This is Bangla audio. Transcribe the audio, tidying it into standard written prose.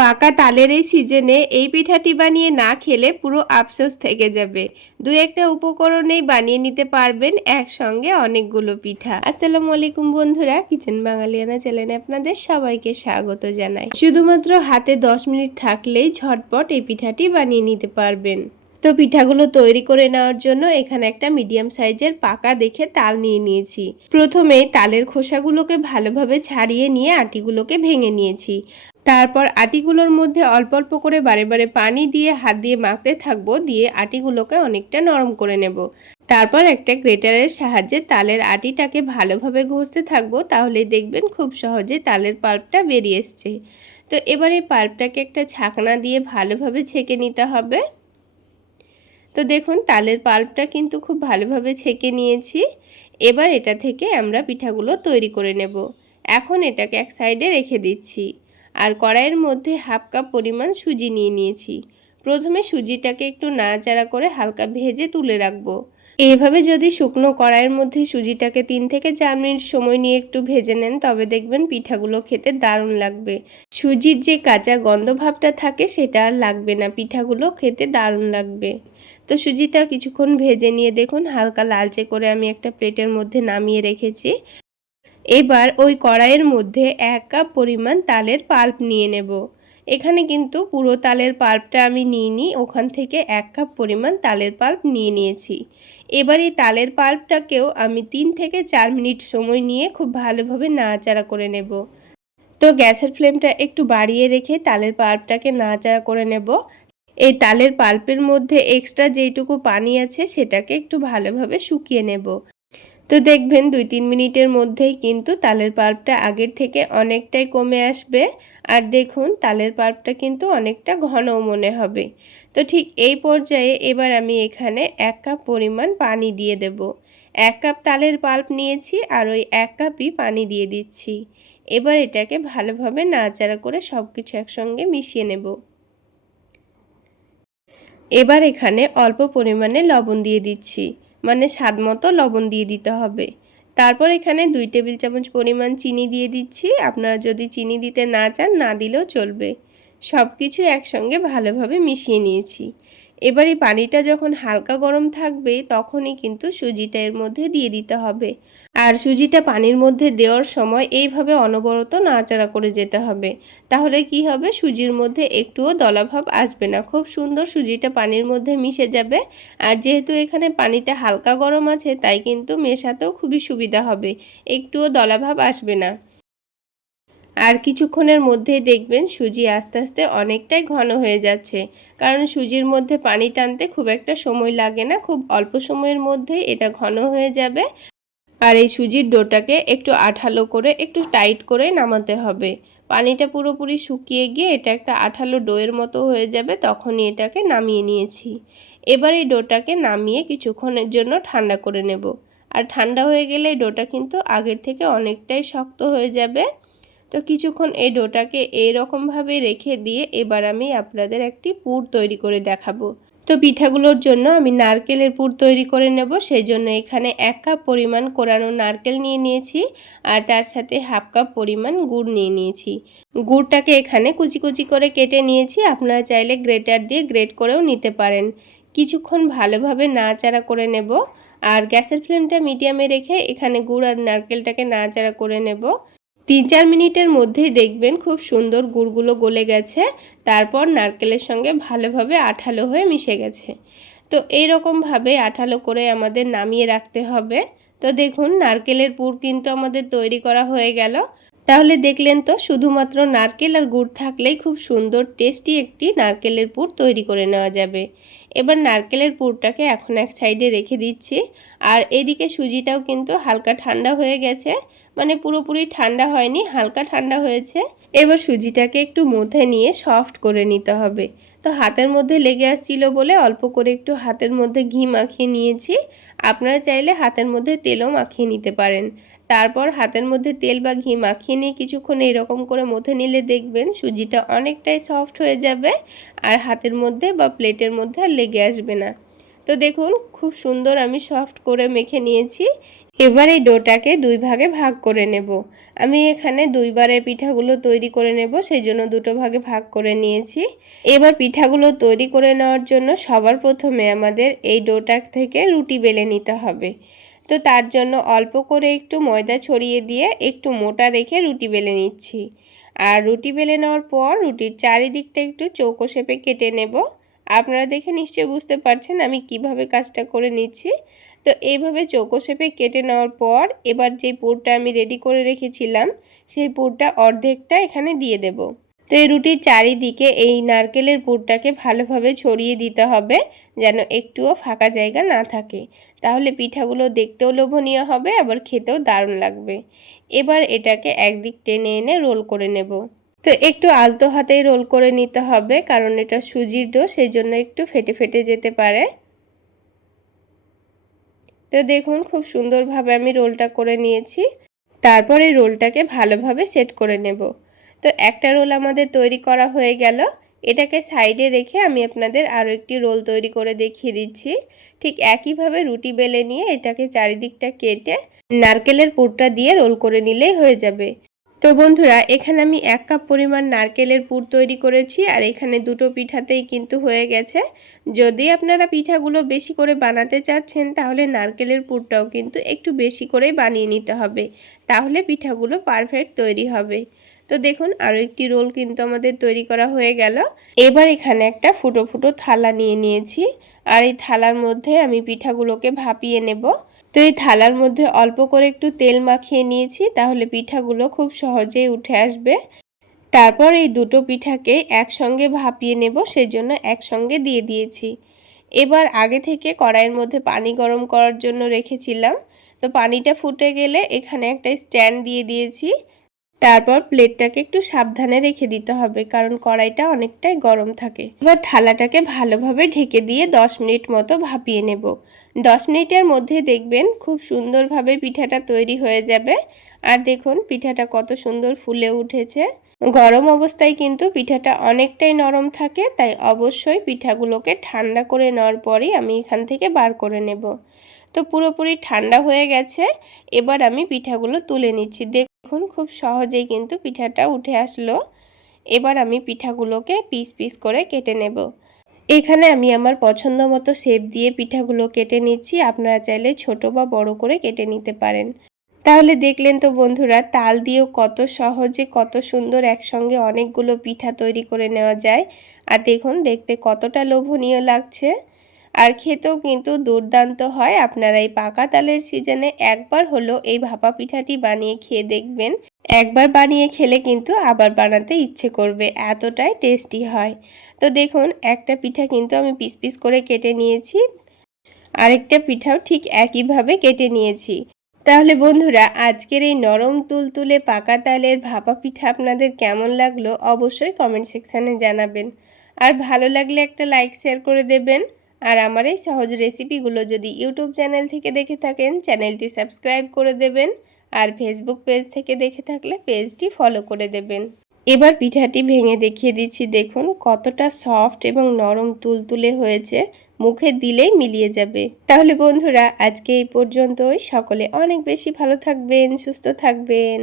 পাকা তালের এই সিজনে এই পিঠাটি বানিয়ে না খেলে পুরো আফসোস থেকে যাবে। দুই একটা উপকরণেই বানিয়ে নিতে পারবেন একসঙ্গে অনেকগুলো পিঠা। আসসালামু আলাইকুম বন্ধুরা, কিচেন বাঙালিয়ানা চ্যানেলে আপনাদের সবাইকে স্বাগত জানাই। শুধুমাত্র হাতে 10 মিনিট থাকলেই ঝটপট এই পিঠাটি বানিয়ে নিতে পারবেন। তো পিঠাগুলো তৈরি করে নেওয়ার জন্য এখানে একটা মিডিয়াম সাইজের পাকা দেখে তাল নিয়ে নিয়েছি। প্রথমে তালের খোসাগুলোকে ভালোভাবে ছাড়িয়ে নিয়ে আটিগুলোকে ভেঙে নিয়েছি। তারপর আটিগুলোর মধ্যে অল্প অল্প করে বারে বারে পানি দিয়ে হাত দিয়ে মাখতে থাকবো, দিয়ে আটিগুলোকে অনেকটা নরম করে নেব। তারপর একটা গ্রেটারের সাহায্যে তালের আটিটাকে ভালোভাবে ঘষতে থাকবো, তাহলেই দেখবেন খুব সহজে তালের পাল্পটা বেরিয়ে এসছে। তো এবার এই পাল্পটাকে একটা ছাকনা দিয়ে ভালোভাবে ছেঁকে নিতে হবে। তো দেখুন তালের পাল্পটা কিন্তু খুব ভালোভাবে ছেঁকে নিয়েছি। এবার এটা থেকে আমরা পিঠাগুলো তৈরি করে নেব। এখন এটাকে এক সাইডে রেখে দিচ্ছি। আর কড়াইয়ের মধ্যে হাফ কাপ পরিমাণ সুজি নিয়ে নিয়েছি। প্রথমে সুজিটাকে একটু নাড়াচাড়া করে হালকা ভেজে তুলে রাখবো। এইভাবে যদি শুকনো কড়াইয়ের মধ্যে সুজিটাকে 3 থেকে 4 মিনিট সময় নিয়ে একটু ভেজে নেন, তবে দেখবেন পিঠাগুলো খেতে দারুণ লাগবে। সুজির যে কাঁচা গন্ধ ভাবটা থাকে সেটা আর লাগবে না, পিঠাগুলো খেতে দারুণ লাগবে। তো সুজিটা কিছুক্ষণ ভেজে নিয়ে দেখুন হালকা লালচে করে আমি একটা প্লেটের মধ্যে নামিয়ে রেখেছি। এবার ওই কড়াইয়ের মধ্যে 1 কাপ পরিমাণ তালের পাল্প নিয়ে নেব। এখানে কিন্তু পুরো তালের পাল্পটা আমি নিইনি, ওখান থেকে 1 কাপ পরিমাণ তালের পাল্প নিয়ে নিয়েছি। এবার এই তালের পাল্পটাকেও আমি 3 থেকে 4 মিনিট সময় নিয়ে খুব ভালোভাবে নাড়াচাড়া করে নেব। তো গ্যাসের ফ্লেমটা একটু বাড়িয়ে রেখে তালের পাল্পটাকে নাড়াচাড়া করে নেব। এই তালের পাল্পের মধ্যে এক্সট্রা যেইটুকু পানি আছে সেটাকে একটু ভালোভাবে শুকিয়ে নেব। তো দেখবেন 2-3 মিনিটের মধ্যেই কিন্তু তালের পাল্পটা আগের থেকে অনেকটাই কমে আসবে। আর দেখুন তালের পাল্পটা কিন্তু অনেকটা ঘনও মনে হবে। তো ঠিক এই পর্যায়ে এবার আমি এখানে 1 কাপ পরিমাণ পানি দিয়ে দেব। 1 কাপ তালের পাল্প নিয়েছি আর ওই 1 কাপই পানি দিয়ে দিচ্ছি। এবার এটাকে ভালোভাবে নাড়াচাড়া করে সব কিছু একসঙ্গে মিশিয়ে নেব। এবার এখানে অল্প পরিমাণে লবণ দিয়ে দিচ্ছি, মানে স্বাদ মতো লবণ দিয়ে দিতে হবে। তারপর এখানে 2 টেবিল চামচ পরিমাণ চিনি দিয়ে দিচ্ছি। আপনারা যদি চিনি দিতে না চান না দিলেও চলবে। সব কিছু একসঙ্গে ভালোভাবে মিশিয়ে নিয়েছি। এবার এই পানিটা যখন হালকা গরম থাকবে তখনই কিন্তু সুজিটা এর মধ্যে দিয়ে দিতে হবে। আর সুজিটা পানির মধ্যে দেওয়ার সময় এইভাবে অনবরত নাড়াচাড়া করে যেতে হবে। তাহলে কি হবে, সুজির মধ্যে একটুও দলাভাব আসবে না, খুব সুন্দর সুজিটা পানির মধ্যে মিশে যাবে। আর যেহেতু এখানে পানিটা হালকা গরম আছে তাই কিন্তু মেশাতেও খুবই সুবিধা হবে, একটুও দলাভাব আসবে না। আর কিছুক্ষণের মধ্যেই দেখবেন সুজি আস্তে আস্তে অনেকটাই ঘন হয়ে যাচ্ছে, কারণ সুজির মধ্যে পানি টানতে খুব একটা সময় লাগে না, খুব অল্প সময়ের মধ্যে এটা ঘন হয়ে যাবে। আর এই সুজির ডোটাকে একটু আঠালো করে একটু টাইট করে নামাতে হবে। পানিটা পুরোপুরি শুকিয়ে গিয়ে এটা একটা আঠালো ডোয়ের মতো হয়ে যাবে, তখনই এটাকে নামিয়ে নিয়েছি। এবার এই ডোটাকে নামিয়ে কিছুক্ষণের জন্য ঠান্ডা করে নেব। আর ঠান্ডা হয়ে গেলে এই ডোটা কিন্তু আগের থেকে অনেকটাই শক্ত হয়ে যাবে। তো কিছুক্ষণ এই ডোটাকে এইরকমভাবে রেখে দিয়ে এবার আমি আপনাদের একটি পুর তৈরি করে দেখাবো। তো পিঠাগুলোর জন্য আমি নারকেলের পুর তৈরি করে নেব। সেই জন্য এখানে 1 কাপ পরিমাণ কোরানো নারকেল নিয়ে নিয়েছি আর তার সাথে হাফ কাপ পরিমাণ গুড় নিয়ে নিয়েছি। গুড়টাকে এখানে কুচি কুচি করে কেটে নিয়েছি, আপনারা চাইলে গ্রেটার দিয়ে গ্রেট করেও নিতে পারেন। কিছুক্ষণ ভালোভাবে নাড়াচাড়া করে নেব। আর গ্যাসের ফ্লেমটা মিডিয়ামে রেখে এখানে গুড় আর নারকেলটাকে নাড়াচাড়া করে নেব। 3-4 মিনিটের মধ্যেই দেখবেন খুব সুন্দর গুড়গুলো গলে গেছে। তারপর নারকেলের সঙ্গে ভালোভাবে আঠালো হয়ে মিশে গেছে। তো এইরকমভাবে আঠালো করে আমাদের নামিয়ে রাখতে হবে। তো দেখুন নারকেলের পুর কিন্তু আমাদের তৈরি করা হয়ে গেল। তাহলে দেখলেন তো, শুধুমাত্র নারকেল আর গুড় থাকলেই খুব সুন্দর টেস্টি একটি নারকেলের পুর তৈরি করে নেওয়া যাবে। এবার নারকেলের পুরটাকে এখন এক সাইডে রেখে দিচ্ছি। আর এদিকে সুজিটাও কিন্তু হালকা ঠান্ডা হয়ে গেছে, মানে পুরোপুরি ঠান্ডা হয়নি, হালকা ঠান্ডা হয়েছে। এবার সুজিটাকে একটু মধ্যে নিয়ে সফট করে নিতে হবে। তো হাতের মধ্যে লেগে আসছিল বলে অল্প করে একটু হাতের মধ্যে ঘি মাখিয়ে নিয়েছি। আপনারা চাইলে হাতের মধ্যে তেলও মাখিয়ে নিতে পারেন। তারপর হাতের মধ্যে তেল বা ঘি মাখিয়ে নিয়ে কিছুক্ষণ এরকম করে মথে নিলে দেখবেন সুজিটা অনেকটাই সফট হয়ে যাবে আর হাতের মধ্যে বা প্লেটের মধ্যে আর লেগে আসবে না। তো তো দেখুন খুব সুন্দর আমি সফট করে মেখে নিয়েছি। এবার এই ডোটাকে 2 ভাগে ভাগ করে নেব। আমি এখানে 2 বারের পিঠাগুলো তৈরি করে নেব, সেই জন্য দুটো ভাগে ভাগ করে নিয়েছি। এবার পিঠাগুলো তৈরি করে নেওয়ার জন্য সবার প্রথমে আমাদের এই ডোটা থেকে রুটি বেলে নিতে হবে। তো তার জন্য অল্প করে একটু ময়দা ছড়িয়ে দিয়ে একটু মোটা রেখে রুটি বেলে নিচ্ছি। আর রুটি বেলে নেওয়ার পর রুটির চারিদিকটা একটু চৌকো শেপে কেটে নেব। আপনারা দেখে নিশ্চয়ই বুঝতে পারছেন আমি কিভাবে কাজটা করে নিচ্ছি। তো এইভাবে চৌকো শেপে কেটে নেওয়ার পর এবার যে পুরটা আমি রেডি করে রেখেছিলাম সেই পুরটা অর্ধেকটা এখানে দিয়ে দেব। তো এই রুটির চারিদিকে এই নারকেলের পুরটাকে ভালোভাবে ছড়িয়ে দিতে হবে, যেন একটুও ফাঁকা জায়গা না থাকে। তাহলে পিঠাগুলো দেখতেও লোভনীয় হবে, আবার খেতেও দারুণ লাগবে। এবার এটাকে একদিক টেনে এনে রোল করে নেব। তো একটু আলতো হাতেই রোল করে নিতে হবে, কারণ এটা সুজির ডো, সেই জন্য একটু ফেটে ফেটে যেতে পারে। তো দেখুন খুব সুন্দরভাবে আমি রোলটা করে নিয়েছি। তারপর এই রোলটাকে ভালোভাবে সেট করে নেব। তো একটা রোল আমাদের তৈরি করা হয়ে গেল। এটাকে সাইডে রেখে আমি আপনাদের আরও একটি রোল তৈরি করে দেখিয়ে দিচ্ছি। ঠিক একইভাবে রুটি বেলে নিয়ে এটাকে চারিদিকটা কেটে নারকেলের পুরটা দিয়ে রোল করে নিলেই হয়ে যাবে। তো বন্ধুরা, এখানে আমি 1 কাপ পরিমাণ নারকেলের পুর তৈরি করেছি, আর এখানে দুটো পিঠাতেই কিন্তু হয়ে গেছে। যদি আপনারা পিঠাগুলো বেশি করে বানাতে চাচ্ছেন তাহলে নারকেলের পুরটাও কিন্তু একটু বেশি করেই বানিয়ে নিতে হবে, তাহলে পিঠাগুলো পারফেক্ট তৈরি হবে। তো দেখুন আরও একটি রোল কিন্তু আমাদের তৈরি করা হয়ে গেল। এবার এখানে একটা ফুটো ফুটো থালা নিয়ে নিয়েছি, আর এই থালার মধ্যে আমি পিঠাগুলোকে ভাপিয়ে নেব। তো এই থালার মধ্যে অল্প করে একটু তেল মাখিয়ে নিয়েছি, তাহলে পিঠাগুলো খুব সহজেই উঠে আসবে। তারপর এই দুটো পিঠাকে একসঙ্গে ভাপিয়ে নেব, সেজন্য একসঙ্গে দিয়ে দিয়েছি। এবার আগে থেকে কড়াইয়ের মধ্যে পানি গরম করার জন্য রেখেছিলাম। তো পানিটা ফুটে গেলে এখানে একটা স্ট্যান্ড দিয়ে দিয়েছি। তারপর প্লেটটাকে একটু সাবধানে রেখে দিতে হবে, কারণ কড়াইটা অনেকটাই গরম থাকে। এবার থালাটাকে ভালোভাবে ঢেকে দিয়ে 10 মিনিট মতো ভাপিয়ে নেব। 10 মিনিটের মধ্যে দেখবেন খুব সুন্দরভাবে পিঠাটা তৈরি হয়ে যাবে। আর দেখুন পিঠাটা কত সুন্দর ফুলে উঠেছে। গরম অবস্থায় কিন্তু পিঠাটা অনেকটাই নরম থাকে, তাই অবশ্যই পিঠাগুলোকে ঠান্ডা করে নেওয়ার পরই আমি এখান থেকে বার করে নেব। তো পুরোপুরি ঠান্ডা হয়ে গেছে। এবার আমি পিঠাগুলো তুলে নিচ্ছি। দেখুন খুব সহজেই কিন্তু পিঠাটা উঠে আসলো। এবার আমি পিঠাগুলোকে পিস পিস করে কেটে নেব। এখানে আমি আমার পছন্দ মতো শেপ দিয়ে পিঠাগুলো কেটে নিচ্ছি। আপনারা চাইলে ছোট বা বড় করে কেটে নিতে পারেন। তাহলে দেখলেন তো বন্ধুরা, তাল দিয়েও কত সহজে কত সুন্দর একসঙ্গে অনেকগুলো পিঠা তৈরি করে নেওয়া যায়। আর দেখুন দেখতে কতটা লোভনীয় লাগছে, আর খেতেও কিন্তু দুর্দান্ত হয়। আপনারা এই পাকা তালের সিজনে একবার হলো এই ভাপা পিঠাটি বানিয়ে খেয়ে দেখবেন। একবার বানিয়ে খেলে কিন্তু আবার বানাতে ইচ্ছে করবে, এতটাই টেস্টি হয়। তো দেখুন একটা পিঠা কিন্তু আমি পিস পিস করে কেটে নিয়েছি, আরেকটা পিঠাও ঠিক একইভাবে কেটে নিয়েছি। তাহলে বন্ধুরা, আজকের এই নরম তুলতুলে পাকা তালের ভাপা পিঠা আপনাদের কেমন লাগলো অবশ্যই কমেন্ট সেকশানে জানাবেন। আর ভালো লাগলে একটা লাইক শেয়ার করে দেবেন। আর আমার এই সহজ রেসিপিগুলো যদি ইউটিউব চ্যানেল থেকে দেখে থাকেন চ্যানেলটি সাবস্ক্রাইব করে দেবেন, আর ফেসবুক পেজ থেকে দেখে থাকলে পেজটি ফলো করে দেবেন। এবার পিঠাটি ভেঙে দেখিয়ে দিচ্ছি, দেখুন কতটা সফট এবং নরম তুলতুলে হয়েছে, মুখে দিলেই মিলিয়ে যাবে। তাহলে বন্ধুরা, আজকে এই পর্যন্তই। সকলে অনেক বেশি ভালো থাকবেন, সুস্থ থাকবেন।